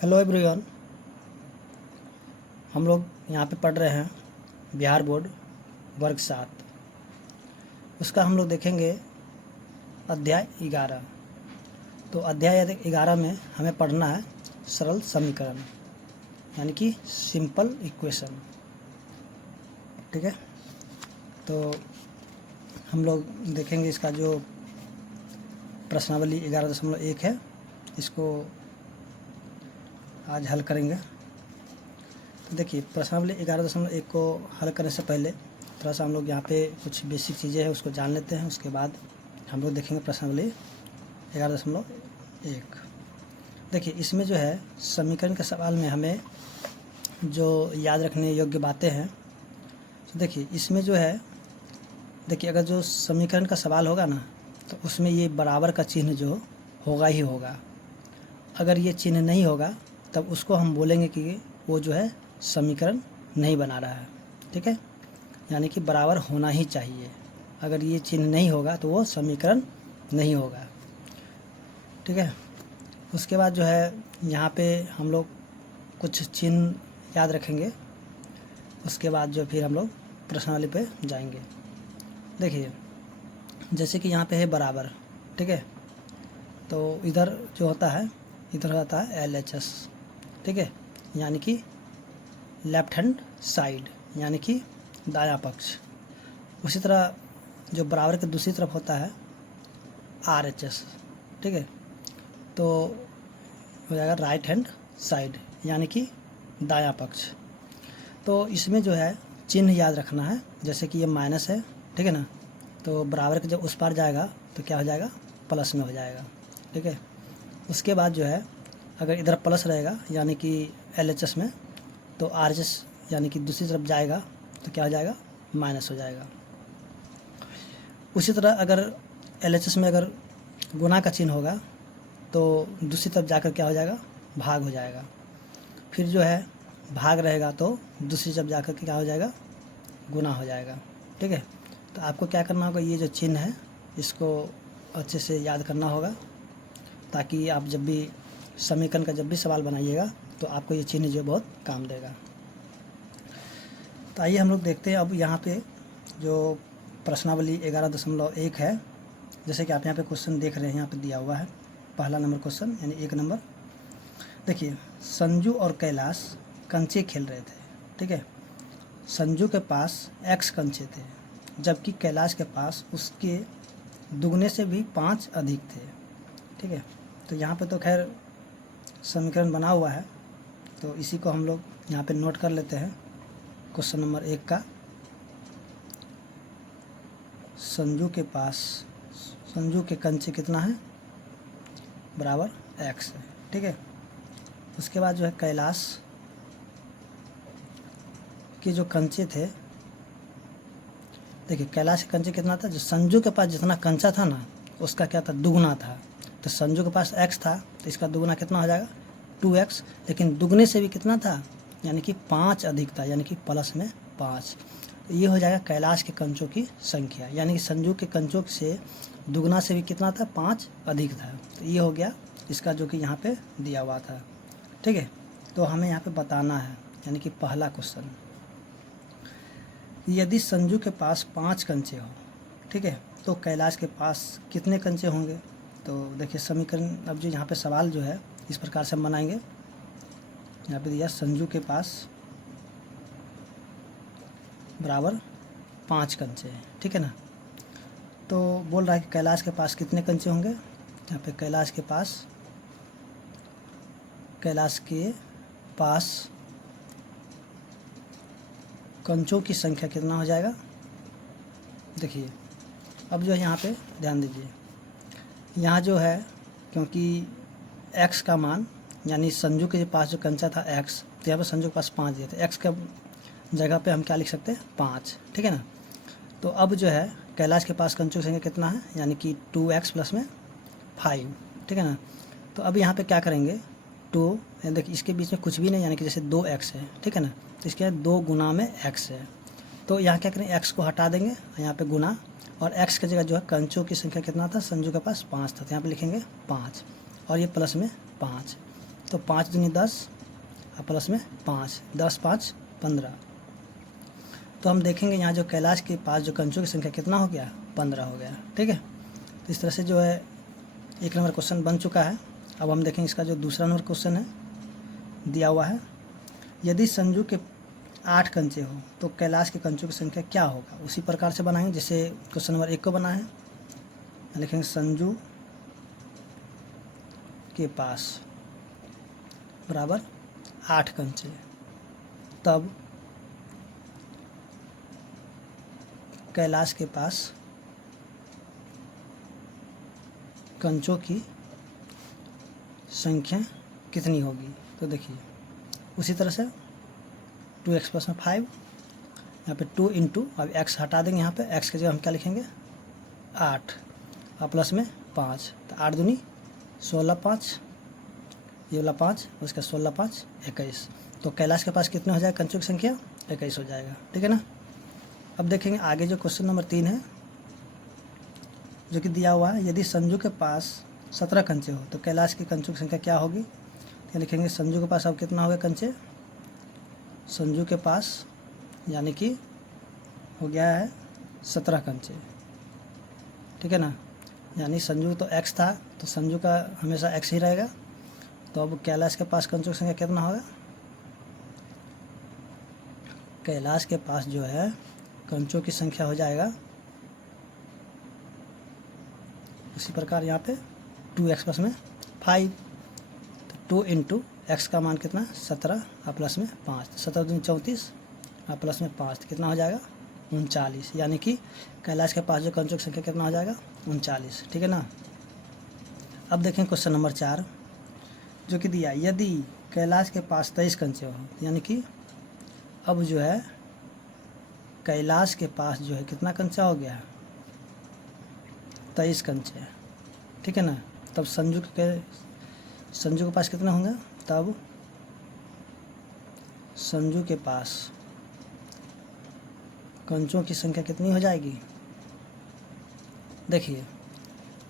Hello everyone. हम लोग यहाँ पे पढ़ रहे हैं बिहार बोर्ड वर्ग 7। उसका हम लोग देखेंगे अध्याय 11। तो अध्याय 11 में हमें पढ़ना है सरल समीकरण यानी कि सिंपल इक्वेशन। ठीक है, तो हम लोग देखेंगे इसका जो प्रश्नावली 11.1 है, इसको आज हल करेंगे। तो देखिए, प्रश्नावली 11.1 को हल करने से पहले थोड़ा सा हम लोग यहाँ पे कुछ बेसिक चीज़ें हैं उसको जान लेते हैं। उसके बाद हम लोग देखेंगे प्रश्नावली 11.1। देखिए, इसमें जो है समीकरण के सवाल में हमें जो याद रखने योग्य बातें हैं, तो देखिए इसमें जो है, देखिए अगर जो समीकरण का सवाल होगा ना, तो उसमें ये बराबर का चिन्ह जो होगा ही होगा। अगर ये चिन्ह नहीं होगा तब उसको हम बोलेंगे कि वो जो है समीकरण नहीं बना रहा है। ठीक है, यानी कि बराबर होना ही चाहिए। अगर ये चिन्ह नहीं होगा तो वो समीकरण नहीं होगा। ठीक है, उसके बाद जो है यहाँ पे हम लोग कुछ चिन्ह याद रखेंगे। उसके बाद जो फिर हम लोग प्रश्नावली पे जाएंगे। देखिए, जैसे कि यहाँ पे है बराबर। ठीक है, तो इधर जो होता है, इधर होता है LHS। ठीक है, यानी कि लेफ्ट हैंड साइड, यानी कि दायां पक्ष। उसी तरह जो बराबर के दूसरी तरफ होता है RHS। ठीक है, तो हो जाएगा राइट हैंड साइड, यानी कि दायां पक्ष। तो इसमें जो है चिन्ह याद रखना है। जैसे कि ये माइनस है, ठीक है ना, तो बराबर के जब उस पार जाएगा तो क्या हो जाएगा, प्लस में हो जाएगा। ठीक है, उसके बाद जो है अगर इधर प्लस रहेगा यानी कि LHS में, तो RHS यानी कि दूसरी तरफ जाएगा तो क्या हो जाएगा, माइनस हो जाएगा। उसी तरह अगर LHS में अगर गुना का चिन्ह होगा तो दूसरी तरफ जाकर क्या हो जाएगा, भाग हो जाएगा। फिर जो है भाग रहेगा तो दूसरी तरफ जाकर के क्या हो जाएगा, गुना हो जाएगा। ठीक है, तो आपको क्या करना होगा, ये जो चिन्ह है इसको अच्छे से याद करना होगा, ताकि आप जब भी समीकरण का जब भी सवाल बनाइएगा तो आपको ये चिन्ह जो बहुत काम देगा। तो आइए हम लोग देखते हैं अब यहाँ पे जो प्रश्नावली 11.1 है। जैसे कि आप यहाँ पे क्वेश्चन देख रहे हैं, यहाँ पे दिया हुआ है पहला नंबर क्वेश्चन यानी 1 नंबर। देखिए, संजू और कैलाश कंचे खेल रहे थे। ठीक है, संजू के पास X कंचे थे, जबकि कैलाश के पास उसके दुगने से भी 5 अधिक थे। ठीक है, तो यहाँ पे तो खैर समीकरण बना हुआ है, तो इसी को हम लोग यहाँ पे नोट कर लेते हैं। क्वेश्चन नंबर 1 का, संजू के पास, संजू के कंचे कितना है, बराबर X है। ठीक है, उसके बाद जो है कैलाश के जो कंचे थे, देखिए कैलाश के कंचे कितना था, जो संजू के पास जितना कंचा था ना उसका क्या था, दुगना था। तो संजू के पास X था तो इसका दुगना कितना हो जाएगा, 2X। लेकिन दुगने से भी कितना था, यानी कि 5 अधिक था, यानी कि प्लस में 5। तो ये हो जाएगा कैलाश के कंचों की संख्या, यानी कि संजू के कंचों से दुगना से भी कितना था, 5 अधिक था। तो ये हो गया इसका जो कि यहाँ पे दिया हुआ था। ठीक है, तो हमें यहाँ पे बताना है, यानी कि पहला क्वेश्चन, यदि संजू के पास 5 कंचे हो, ठीक है, तो कैलाश के पास कितने कंचे होंगे। तो देखिए समीकरण, अब जो यहाँ पे सवाल जो है इस प्रकार से हम बनाएंगे। यहाँ पे दिया संजू के पास बराबर 5 कंचे हैं। ठीक है ना, तो बोल रहा है कि कैलाश के पास कितने कंचे होंगे। यहाँ पे कैलाश के पास कंचों की संख्या कितना हो जाएगा। देखिए अब जो है यहाँ पे ध्यान दीजिए, यहाँ जो है क्योंकि X का मान, यानी संजू के पास जो कंचा था X, तो यहाँ पे संजू के पास 5 दिए थे, X का जगह पे हम क्या लिख सकते हैं, 5। ठीक है ना, तो अब जो है कैलाश के पास कंचों की संख्या कितना है, यानी कि 2X प्लस में 5। ठीक है ना, तो अब यहाँ पे क्या करेंगे, 2, देखिए इसके बीच में कुछ भी नहीं, यानी कि जैसे 2X है। ठीक है ना, तो इसके 2 गुना में X है, तो यहाँ क्या करेंगे, X को हटा देंगे, यहाँ पे गुना, और X की जगह जो है कंचों की संख्या कितना था, संजू के पास 5 था, तो यहाँ पे लिखेंगे 5, और ये प्लस में 5। तो 5 दूनी 10 और प्लस में 5, 10 5 15। तो हम देखेंगे यहाँ जो कैलाश के पास जो कंचों की संख्या कितना हो गया, 15 हो गया। ठीक है, तो इस तरह से जो है 1 नंबर क्वेश्चन बन चुका है। अब हम देखेंगे इसका जो दूसरा नंबर क्वेश्चन है दिया हुआ है, यदि संजू के 8 कंचे हो तो कैलाश के कंचों की संख्या क्या होगा। उसी प्रकार से बनाएंगे जैसे क्वेश्चन नंबर 1 को बना है। लिखेंगे संजू के पास बराबर 8 कंचे, तब कैलाश के पास कंचों की संख्या कितनी होगी। तो देखिए उसी तरह से 2x प्लस में 5, यहाँ पे 2 इंटू, अब x हटा देंगे, यहाँ पे x की जगह हम क्या लिखेंगे 8 और प्लस में 5, तो 8 दूनी 16 5, ये वाला 5, उसका 16 5 21। तो कैलाश के पास कितने हो जाएगा कंचों की संख्या, 21 हो जाएगा। ठीक है ना। अब देखेंगे आगे जो क्वेश्चन नंबर 3 है जो कि दिया हुआ है, यदि संजू के पास 17 कंचे हो तो कैलाश की कंचों की संख्या क्या होगी। तो लिखेंगे संजू के पास अब कितना हो गया कंचे, संजू के पास यानी कि हो गया है 17 कंचे। ठीक है ना, यानी संजू तो x था तो संजू का हमेशा x ही रहेगा। तो अब कैलाश के पास कंचों की संख्या कितना होगा, कैलाश के पास जो है कंचों की संख्या हो जाएगा उसी प्रकार यहाँ पे 2x प्लस में 5, तो 2 इंटू एक्स का मान कितना 17 और प्लस में 5, 17 दूनी 34 और प्लस में 5, तो कितना हो जाएगा 39। यानी कि कैलाश के पास जो कंचों की संख्या कितना हो जाएगा 39। ठीक है ना। अब देखें क्वेश्चन नंबर 4 जो कि दिया, यदि कैलाश के पास 23 कंचे हो, यानी कि अब जो है कैलाश के पास जो है कितना कंचा हो गया 23 कंचे। ठीक है ना। तब संजू के पास कितना होंगे, तब संजू के पास कंचों की संख्या कितनी हो जाएगी। देखिए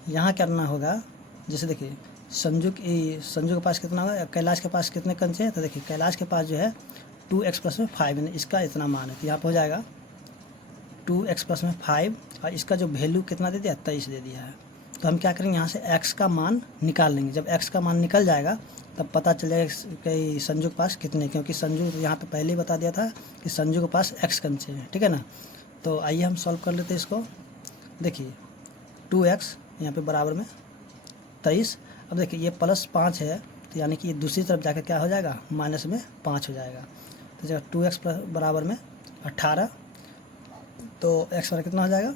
यहाँ करना होगा, जैसे देखिए संजू के पास कितना होगा, कैलाश के पास कितने कंचे हैं। तो देखिए कैलाश के पास जो है 2x प्लस में 5 है, इसका इतना मान है, तो यहाँ पर हो जाएगा 2x प्लस में 5 और इसका जो वैल्यू कितना दे दिया 23 दे दिया है। तो हम क्या करेंगे यहाँ से x का मान निकाल लेंगे। जब x का मान निकल जाएगा तब पता चल जाएगा कि संजू के पास कितने, क्योंकि संजू यहाँ पे पहले ही बता दिया था कि संजू के पास x कंचे हैं। ठीक है ना। तो आइए हम सॉल्व कर लेते हैं इसको। देखिए 2x यहाँ पे बराबर में 23, अब देखिए ये प्लस 5 है तो यानी कि ये दूसरी तरफ जाकर क्या हो जाएगा माइनस में 5 हो जाएगा। तो जगह 2x प्लस बराबर में 18, तो x बराबर कितना हो जाएगा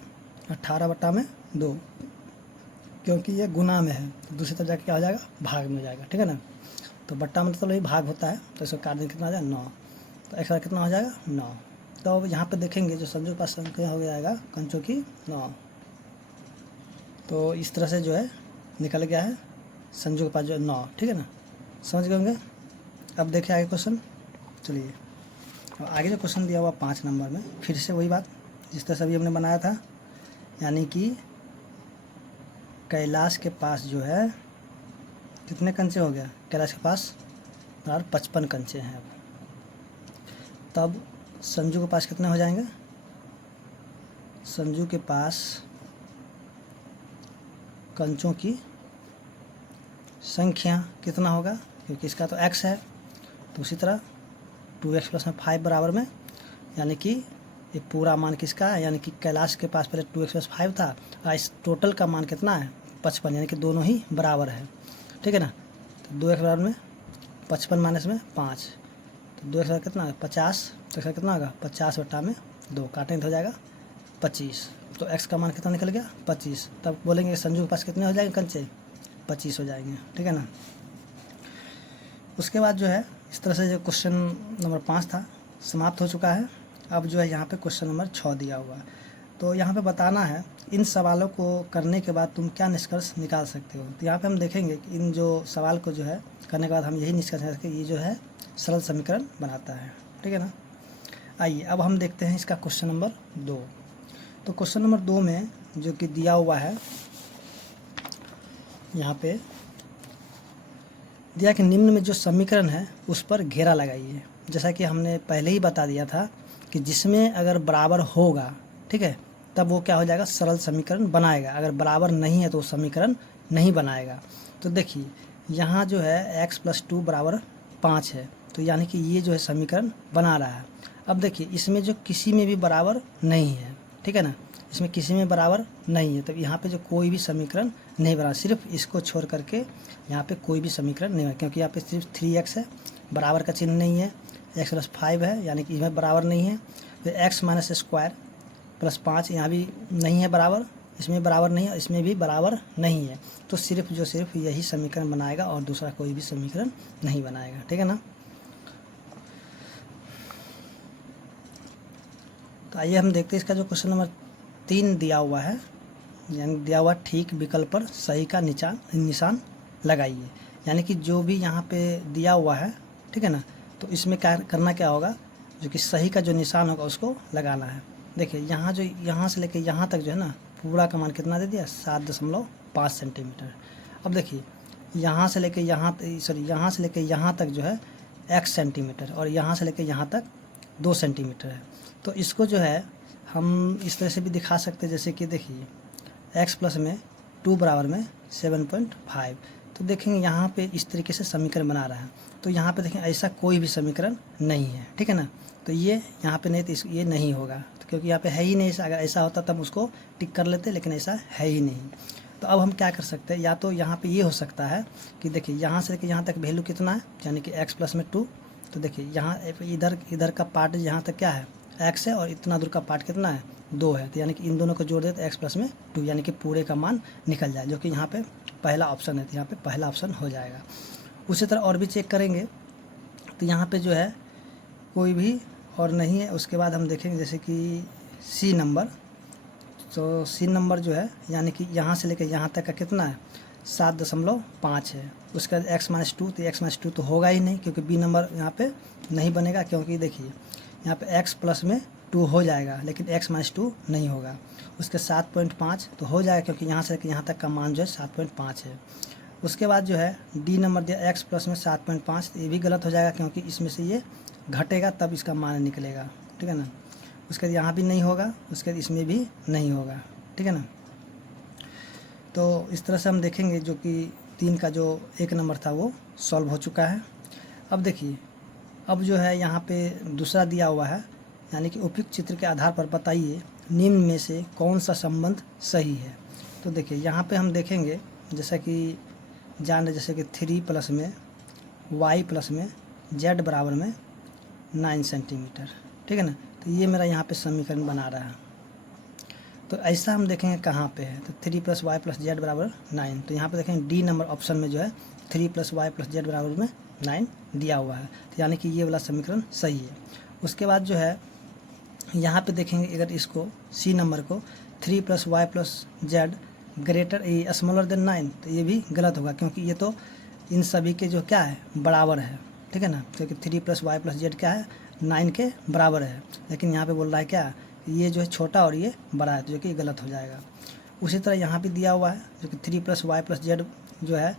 18 बट्टा में 2, क्योंकि ये गुना में है तो दूसरी तरफ जाकर क्या हो जाएगा भाग में हो जाएगा। ठीक है ना। तो बट्टा में तो वही भाग होता है, तो इसको काट देंगे कितना हो जाएगा 9, तो x कितना हो जाएगा 9। तो अब यहाँ पे देखेंगे जो संजू के पास संख्या हो जाएगा कंचों की 9। तो इस तरह से जो है निकल गया है संजू के पास जो 9। ठीक है ना, समझ गए होंगे। अब देखिए आगे क्वेश्चन, चलिए और आगे जो क्वेश्चन दिया हुआ 5 नंबर में फिर से वही बात जिस तरह से अभी हमने बनाया था, यानी कि कैलाश के पास जो है कितने कंचे हो गया, कैलाश के पास बराबर 55 कंचे हैं। तब संजू के पास कितने हो जाएंगे, संजू के पास कंचों की संख्या कितना होगा, क्योंकि इसका तो x है, तो उसी तरह 2x प्लस में 5 बराबर में, यानी कि ये पूरा मान किसका है, यानी कि कैलाश के पास पहले 2x प्लस 5 था और इस टोटल का मान कितना है 55, यानी कि दोनों ही बराबर है। ठीक है ना। तो 2x बराबर में 55 माइनस में 5, तो 2x बराबर कितना है 50, तो x कितना होगा 50 बट्टा में 2, काटेंगे तो हो जाएगा 25, तो x का मान कितना निकल गया 25। तब बोलेंगे संजू के पास कितने हो जाएंगे कंचे 25 हो जाएंगे। ठीक है ना। उसके बाद जो है इस तरह से जो क्वेश्चन नंबर 5 था समाप्त हो चुका है। अब जो है यहाँ पे क्वेश्चन नंबर 6 दिया हुआ है, तो यहाँ पे बताना है इन सवालों को करने के बाद तुम क्या निष्कर्ष निकाल सकते हो। तो यहाँ पे हम देखेंगे कि इन जो सवाल को जो है करने के बाद हम यही निष्कर्ष निकाल सकते हैं, ये जो है सरल समीकरण बनाता है। ठीक है ना। आइए अब हम देखते हैं इसका क्वेश्चन नंबर 2। तो क्वेश्चन नंबर 2 में जो कि दिया हुआ है यहाँ पे दिया कि निम्न में जो समीकरण है उस पर घेरा लगाइए। जैसा कि हमने पहले ही बता दिया था कि जिसमें अगर बराबर होगा, ठीक है, तब वो क्या हो जाएगा, सरल समीकरण बनाएगा। अगर बराबर नहीं है तो वो समीकरण नहीं बनाएगा। तो देखिए यहाँ जो है x + 2 = 5 है, तो यानी कि ये जो है समीकरण बना रहा है। अब देखिए इसमें जो किसी में भी बराबर नहीं है, ठीक है ना, इसमें किसी में बराबर नहीं है, तो यहाँ पे जो कोई भी समीकरण नहीं बना, सिर्फ इसको छोड़ करके यहाँ पे कोई भी समीकरण नहीं बना, क्योंकि यहाँ पे सिर्फ 3x है, बराबर का चिन्ह नहीं है, x + 5 है यानी कि इसमें बराबर नहीं है। फिर x - स्क्वायर + 5 यहाँ भी नहीं है बराबर, इसमें बराबर नहीं है, इसमें भी बराबर नहीं है। तो सिर्फ यही समीकरण बनाएगा और दूसरा कोई भी समीकरण नहीं बनाएगा, ठीक है ना। तो आइए हम देखते हैं इसका जो क्वेश्चन नंबर 3 दिया हुआ है, यानी दिया हुआ ठीक विकल्प पर सही का निशान लगाइए। यानी कि जो भी यहाँ पे दिया हुआ है, ठीक है ना, तो इसमें क्या करना क्या होगा, जो कि सही का जो निशान होगा उसको लगाना है। देखिए यहाँ से लेके यहाँ तक जो है ना, पूरा का मान कितना दे दिया, 7.5 सेंटीमीटर। अब देखिए यहाँ से लेके यहाँ तक जो है x सेंटीमीटर और यहाँ से लेके यहाँ तक 2 सेंटीमीटर है। तो इसको जो है हम इस तरह से भी दिखा सकते हैं, जैसे कि देखिए x प्लस में 2 बराबर में 7.5। तो देखेंगे यहाँ पे इस तरीके से समीकरण बना रहा है। तो यहाँ पे देखें ऐसा कोई भी समीकरण नहीं है, ठीक है ना। तो ये यहाँ पे नहीं, तो ये नहीं होगा, तो क्योंकि यहाँ पे है ही नहीं। अगर ऐसा होता तब उसको टिक कर लेते, लेकिन ऐसा है ही नहीं। तो अब हम क्या कर सकते हैं, या तो यहाँ पे ये हो सकता है कि देखिए यहाँ से लेकर यहाँ तक वैल्यू कितना है, यानी कि x प्लस में 2। तो देखिए यहाँ इधर का पार्ट यहाँ तक क्या है, x है, और इतना दूर का पार्ट कितना है, 2 है। तो यानी कि इन दोनों को जोड़ दे तो x प्लस में 2, यानी कि पूरे का मान निकल जाए, जो कि यहाँ पे पहला ऑप्शन है। तो यहाँ पे पहला ऑप्शन हो जाएगा। उसी तरह और भी चेक करेंगे, तो यहाँ पे जो है कोई भी और नहीं है। उसके बाद हम देखेंगे जैसे कि सी नंबर, तो सी नंबर जो है यानी कि यहाँ से लेकर यहाँ तक का कितना है, 7.5 है। उसका x - 2, तो x - 2 तो होगा ही नहीं, क्योंकि बी नंबर यहाँ पे नहीं बनेगा। क्योंकि देखिए यहाँ पे x प्लस में 2 हो जाएगा, लेकिन x - 2 नहीं होगा। उसके 7.5 तो हो जाएगा, क्योंकि यहाँ से लेकर यहाँ तक का मान जो है 7.5 है। उसके बाद जो है डी नंबर दिया x प्लस में 7.5, तो ये भी गलत हो जाएगा, क्योंकि इसमें से ये घटेगा तब इसका मान निकलेगा, ठीक है ना। उसके बाद यहाँ भी नहीं होगा, उसके बाद इसमें भी नहीं होगा, ठीक है ना। तो इस तरह से हम देखेंगे जो कि 3 का जो 1 नंबर था वो सॉल्व हो चुका है। अब देखिए अब जो है यहाँ पे दूसरा दिया हुआ है, यानी कि उपयुक्त चित्र के आधार पर बताइए निम्न में से कौन सा संबंध सही है। तो देखिए यहाँ पे हम देखेंगे जैसा कि जैसे कि 3 प्लस में y प्लस में z बराबर में 9 सेंटीमीटर, ठीक है ना। तो ये मेरा यहाँ पे समीकरण बना रहा है। तो ऐसा हम देखेंगे कहाँ पे है, तो 3 + y + z बराबर 9। तो यहाँ पे देखेंगे डी नंबर ऑप्शन में जो है 3 + y + z बराबर में 9 दिया हुआ है। तो यानी कि ये वाला समीकरण सही है। उसके बाद जो है यहाँ पे देखेंगे अगर इसको सी नंबर को 3 + y + z स्मॉलर देन 9, तो ये भी गलत होगा, क्योंकि ये तो इन सभी के जो क्या है बराबर है, ठीक है ना। क्योंकि 3 + y + z क्या है, 9 के बराबर है। लेकिन यहाँ पे बोल रहा है क्या, ये जो है छोटा और ये बड़ा है, जो कि गलत हो जाएगा। उसी तरह यहाँ पे दिया हुआ है जो कि 3 + y + z जो है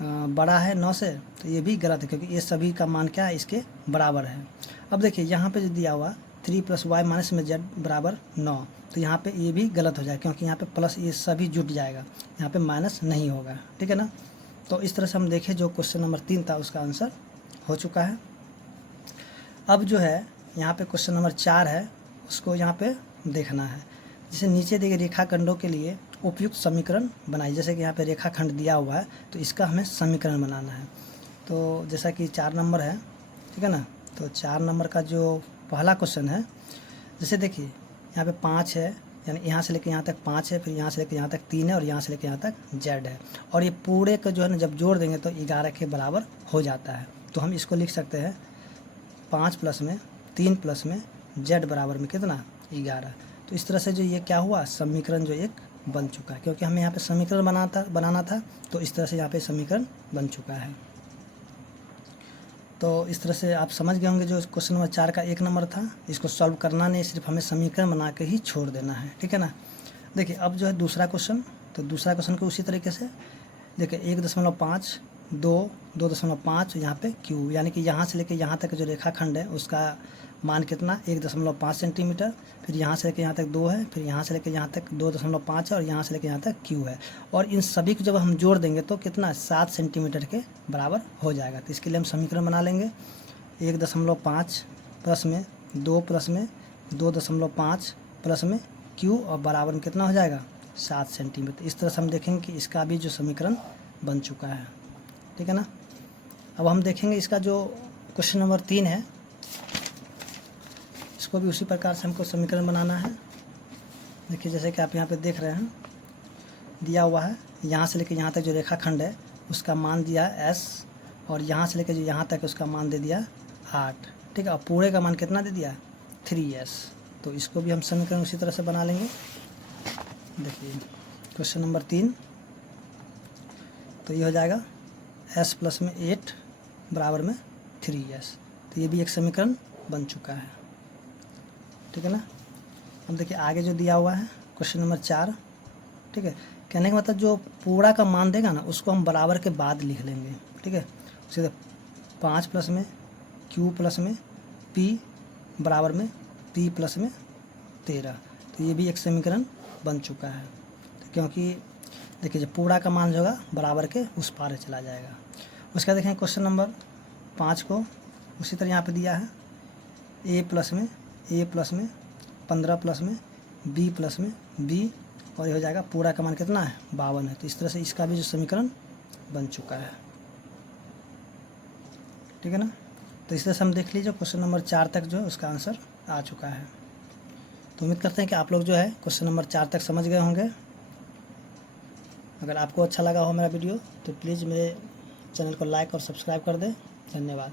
बड़ा है 9 से, तो ये भी गलत है, क्योंकि ये सभी का मान क्या है, इसके बराबर है। अब देखिए यहाँ पे जो दिया हुआ 3 + y - में z बराबर 9, तो यहाँ पे ये भी गलत हो जाएगा, क्योंकि यहाँ पे प्लस ये सभी जुट जाएगा, यहाँ पे माइनस नहीं होगा, ठीक है ना। तो इस तरह से हम देखें जो क्वेश्चन नंबर 3 था उसका आंसर हो चुका है। अब जो है यहाँ पे क्वेश्चन नंबर 4 है, उसको यहाँ पे देखना है। जैसे नीचे दिए रेखाखंडों के लिए उपयुक्त समीकरण बनाइए। जैसे कि यहाँ पे रेखाखंड दिया हुआ है, तो इसका हमें समीकरण बनाना है। तो जैसा कि 4 नंबर है, ठीक है ना। तो 4 नंबर का जो पहला क्वेश्चन है, जैसे देखिए यहाँ पे 5 है, यानी यहाँ से लेकर यहाँ तक 5 है, फिर यहाँ से लेकर यहाँ तक 3 है, और यहाँ से लेकर यहाँ तक z है। और ये पूरे का जो है ना जब जोड़ देंगे तो 11 के बराबर हो जाता है। तो हम इसको लिख सकते हैं 5 प्लस में 3 प्लस में z बराबर में कितना, 11। तो इस तरह से जो ये क्या हुआ, समीकरण जो एक बन चुका है, क्योंकि हमें यहाँ पे समीकरण बनाना था। तो इस तरह से यहाँ पे समीकरण बन चुका है। तो इस तरह से आप समझ गए होंगे जो क्वेश्चन नंबर 4 का 1 नंबर था, इसको सॉल्व करना नहीं, सिर्फ हमें समीकरण बना के ही छोड़ देना है, ठीक है ना। देखिए अब जो है दूसरा क्वेश्चन, तो दूसरा क्वेश्चन को उसी तरीके से देखिए 1.5 2.5 यहाँ पे क्यू, यानी कि यहाँ से लेके यहाँ तक जो रेखाखंड है उसका मान कितना 1.5 सेंटीमीटर, फिर यहाँ से लेके यहाँ तक 2 है, फिर यहाँ से लेके यहाँ तक 2.5 है और यहाँ से लेके यहाँ तक क्यू है। और इन सभी को जब हम जोड़ देंगे तो कितना 7 सेंटीमीटर के बराबर हो जाएगा। तो इसके लिए हम समीकरण बना लेंगे 1.5 प्लस में 2 प्लस में 2.5 प्लस में क्यू और बराबर में कितना हो जाएगा 7 सेंटीमीटर। इस तरह से हम देखेंगे कि इसका भी जो समीकरण बन चुका है, ठीक है ना। अब हम देखेंगे इसका जो क्वेश्चन नंबर 3 है, इसको भी उसी प्रकार से हमको समीकरण बनाना है। देखिए जैसे कि आप यहाँ पे देख रहे हैं दिया हुआ है, यहाँ से लेकर यहाँ तक जो रेखाखंड है उसका मान दिया है s, और यहाँ से लेकर जो यहाँ तक उसका मान दे दिया 8, ठीक है। और पूरे का मान कितना दे दिया 3s। तो इसको भी हम समीकरण उसी तरह से बना लेंगे। देखिए क्वेश्चन नंबर 3, तो ये हो जाएगा s प्लस में 8 बराबर में 3s। तो ये भी एक समीकरण बन चुका है, ठीक है ना। अब देखिए आगे जो दिया हुआ है क्वेश्चन नंबर 4, ठीक है। कहने का मतलब जो पूरा का मान देगा ना उसको हम बराबर के बाद लिख लेंगे, ठीक है। सीधे 5 प्लस में q प्लस में p बराबर में p प्लस में 13। तो ये भी एक समीकरण बन चुका है। तो क्योंकि देखिए जब पूरा का मान जो होगा बराबर के उस पार चला जाएगा। उसका देखें क्वेश्चन नंबर 5 को उसी तरह यहाँ पे दिया है a प्लस में 15 प्लस में b प्लस में b, और ये हो जाएगा पूरा का मान कितना है 52 है। तो इस तरह से इसका भी जो समीकरण बन चुका है, ठीक है ना। तो इस तरह से हम देख लीजिए क्वेश्चन नंबर 4 तक जो है उसका आंसर आ चुका है। तो उम्मीद करते हैं कि आप लोग जो है क्वेश्चन नंबर 4 तक समझ गए होंगे। अगर आपको अच्छा लगा हो मेरा वीडियो तो प्लीज़ मेरे चैनल को लाइक और सब्सक्राइब कर दें। धन्यवाद।